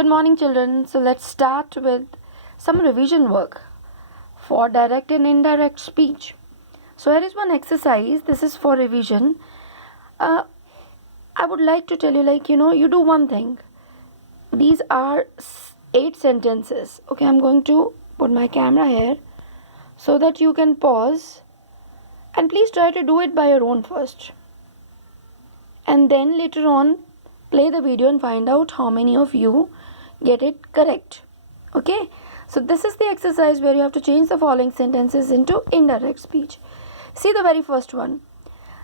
Good morning, children. So let's start with some revision work for direct and indirect speech. So here is one exercise. This is for revision. I would like to tell you, you do one thing. These are 8 sentences. Okay, I'm going to put my camera here so that you can pause and please try to do it by your own first. And then later on, play the video and find out how many of you get it correct. Okay, so this is the exercise where you have to change the following sentences into indirect speech. See the very first one.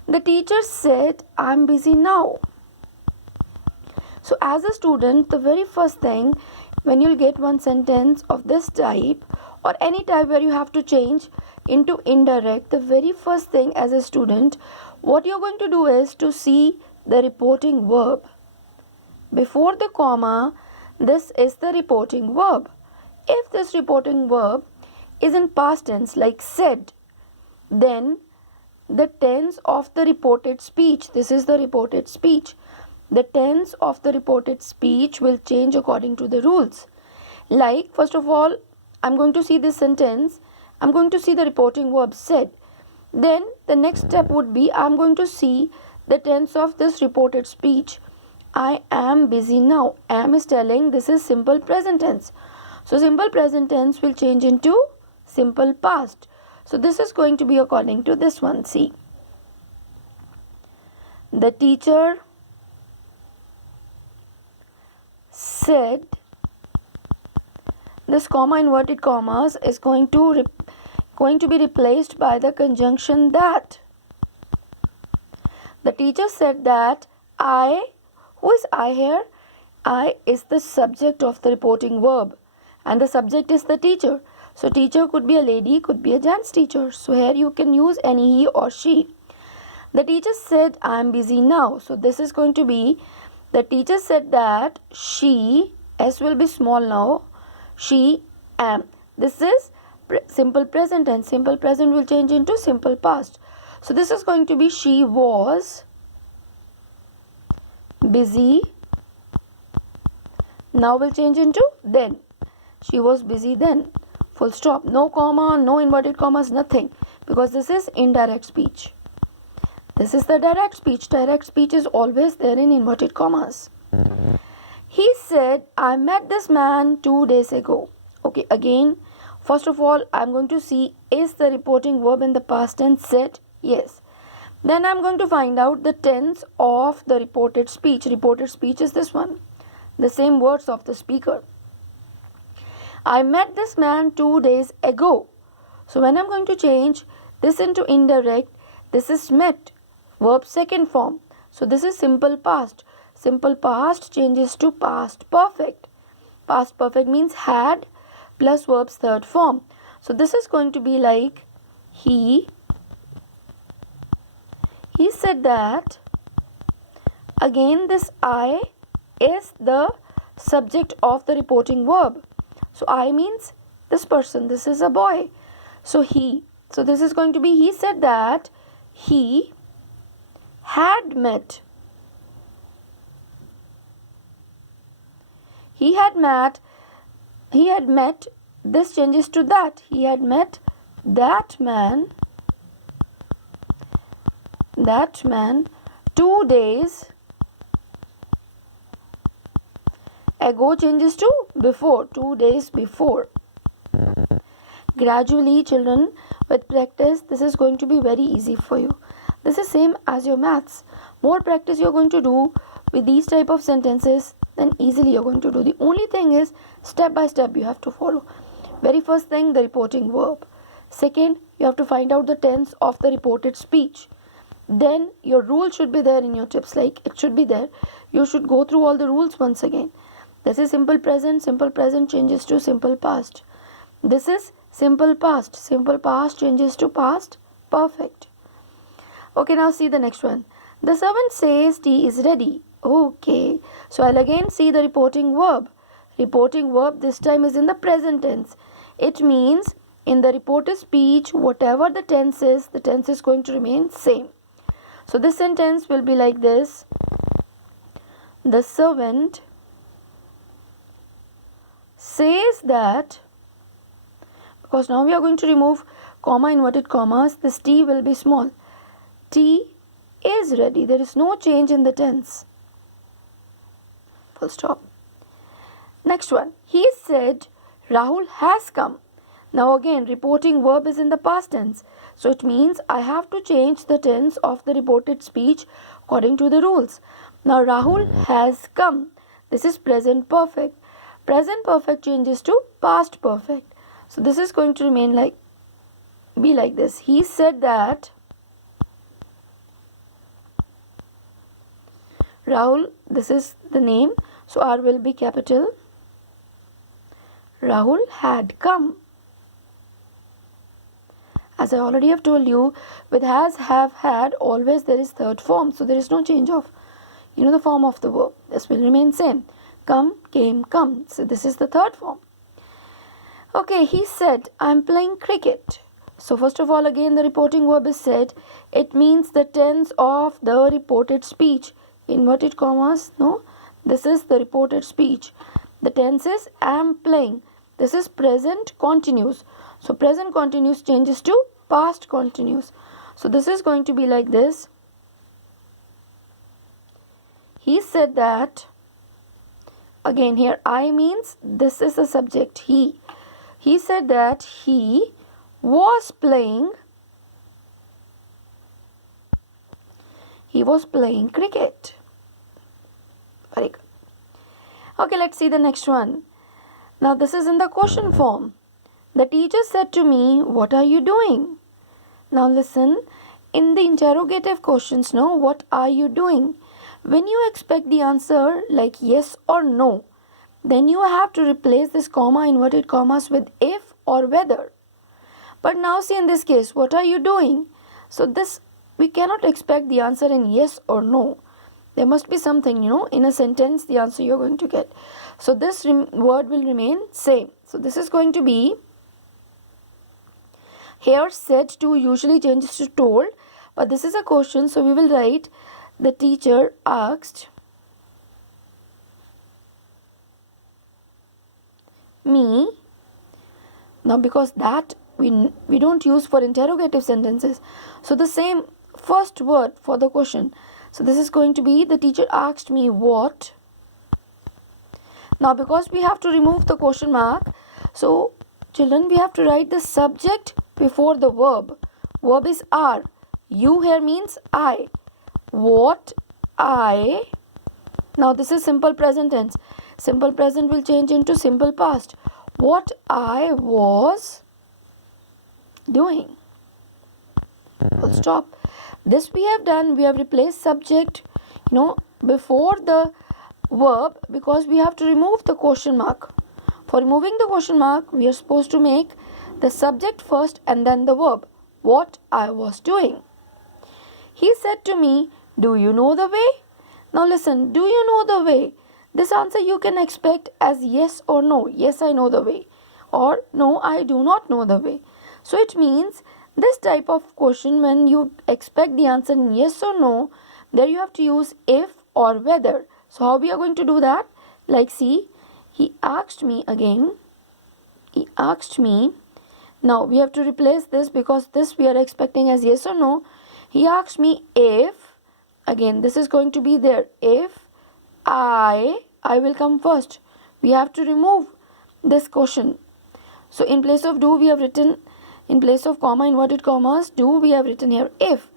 The teacher said, I'm busy now. So as a student, the very first thing when you'll get one sentence of this type or any type where you have to change into indirect, the very first thing as a student, what you're going to do is to see the reporting verb. Before the comma, this is the reporting verb. If this reporting verb is in past tense like said, then the tense of the reported speech, this is the reported speech, the tense of the reported speech will change according to the rules. Like, first of all, I'm going to see this sentence, I'm going to see the reporting verb said. Then the next step would be I'm going to see the tense of this reported speech. I am busy now. Am is telling this is simple present tense. So simple present tense will change into simple past. So this is going to be according to this one. See. The teacher said, this comma, inverted commas, is going to be replaced by the conjunction that. The teacher said that I, who is I here? I is the subject of the reporting verb and the subject is the teacher. So teacher could be a lady, could be a gents teacher. So here you can use any he or she. The teacher said I am busy now. So this is going to be, the teacher said that she, S will be small now, she am. This is simple present and simple present will change into simple past. So this is going to be she was busy. Now will change into then. She was busy then. Full stop. No comma, no inverted commas, nothing. Because this is indirect speech. This is the direct speech. Direct speech is always there in inverted commas. He said, I met this man 2 days ago. Okay, again, first of all, I'm going to see is the reporting verb in the past tense said? Yes. Then I'm going to find out the tense of the reported speech. Reported speech is this one. The same words of the speaker. I met this man 2 days ago. So when I'm going to change this into indirect, this is met. Verb second form. So this is simple past. Simple past changes to past perfect. Past perfect means had plus verb's third form. So this is going to be like he said that. Again this I is the subject of the reporting verb. So I means this person, this is a boy. So he, so this is going to be he said that he had met. He had met, this changes to that. He had met that man 2 days ago changes to before, 2 days before. Gradually, children, with practice, this is going to be very easy for you. This is same as your maths. More practice you're going to do with these type of sentences, then easily you're going to do. The only thing is step by step you have to follow. Very first thing, the reporting verb. Second, you have to find out the tense of the reported speech. Then your rule should be there in your tips, like it should be there. You should go through all the rules once again. This is simple present changes to simple past. This is simple past changes to past perfect. Okay, now see the next one. The servant says tea is ready. Okay, so I'll again see the reporting verb. Reporting verb this time is in the present tense. It means in the reported speech, whatever the tense is going to remain same. So this sentence will be like this. The servant says that, because now we are going to remove comma, inverted commas, this T will be small. T is ready. There is no change in the tense. Full stop. Next one. He said Rahul has come. Now again, reporting verb is in the past tense. So it means I have to change the tense of the reported speech according to the rules. Now Rahul has come. This is present perfect. Present perfect changes to past perfect. So this is going to remain be like this. He said that Rahul, this is the name, so R will be capital. Rahul had come. As I already have told you, with has, have, had, always there is third form. So there is no change of, the form of the verb. This will remain same. Come, came, come. So this is the third form. Okay, he said, I'm playing cricket. So first of all, again, the reporting verb is said. It means the tense of the reported speech. Inverted commas, no. This is the reported speech. The tense is am playing. This is present continuous. So present continuous changes to past continuous. So this is going to be like this. He said that, again here I means this is the subject, he. He said that he was playing cricket. Very good. Okay, let's see the next one. Now this is in the question form. The teacher said to me, what are you doing? Now listen, in the interrogative questions, what are you doing? When you expect the answer like yes or no, then you have to replace this comma, inverted commas with if or whether. But now see in this case, what are you doing? So this, we cannot expect the answer in yes or no. There must be something, in a sentence, the answer you're going to get. So this word will remain same. So this is going to be, here said to usually changes to told. But this is a question, so we will write, the teacher asked me. Now because that we don't use for interrogative sentences. So the same first word for the question. So this is going to be, the teacher asked me what. Now because we have to remove the question mark, so children, we have to write the subject before the verb. Verb is are. You here means I. What I. Now this is simple present tense. Simple present will change into simple past. What I was doing. Full stop. This we have done. We have replaced subject, before the verb, because we have to remove the question mark. For removing the question mark, we are supposed to make the subject first and then the verb. What I was doing. He said to me, do you know the way? Now listen, do you know the way? This answer you can expect as yes or no. Yes, I know the way. Or no, I do not know the way. So it means this type of question, when you expect the answer in yes or no, there you have to use if or whether. So how we are going to do that? Like see, he asked me again. He asked me. Now we have to replace this because this we are expecting as yes or no. He asked me if, again this is going to be there, if I will come first. We have to remove this question. So in place of do, we have written, in place of comma, inverted commas, do, we have written here if.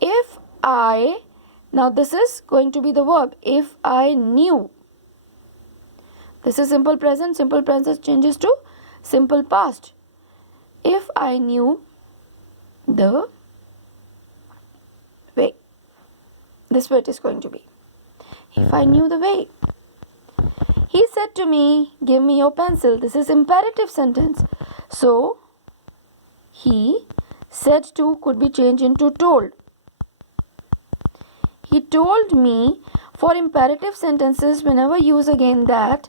If I, now this is going to be the verb, if I knew. This is simple present changes to simple past. If I knew the way. This way it is going to be. If I knew the way. He said to me, give me your pencil. This is imperative sentence. So, he said to could be changed into told. He told me. For imperative sentences, whenever use again that,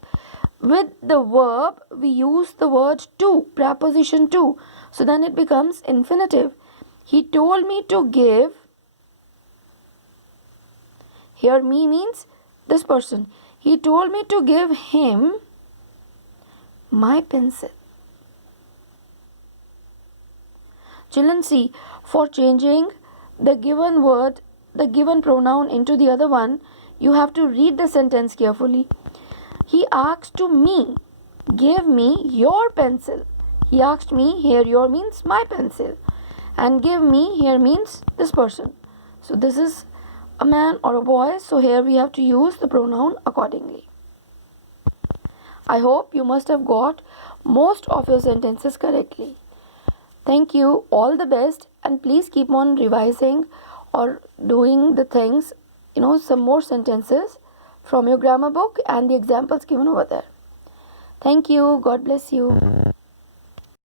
with the verb, we use the word to, preposition to. So then it becomes infinitive. He told me to give. Here me means this person. He told me to give him my pencil. Children, see, for changing the given word, the given pronoun into the other one, you have to read the sentence carefully. He asked to me, give me your pencil. He asked me, here your means my pencil. And give me here means this person. So this is a man or a boy. So here we have to use the pronoun accordingly. I hope you must have got most of your sentences correctly. Thank you. All the best. And please keep on revising or doing the things, some more sentences from your grammar book and the examples given over there. Thank you. God bless you.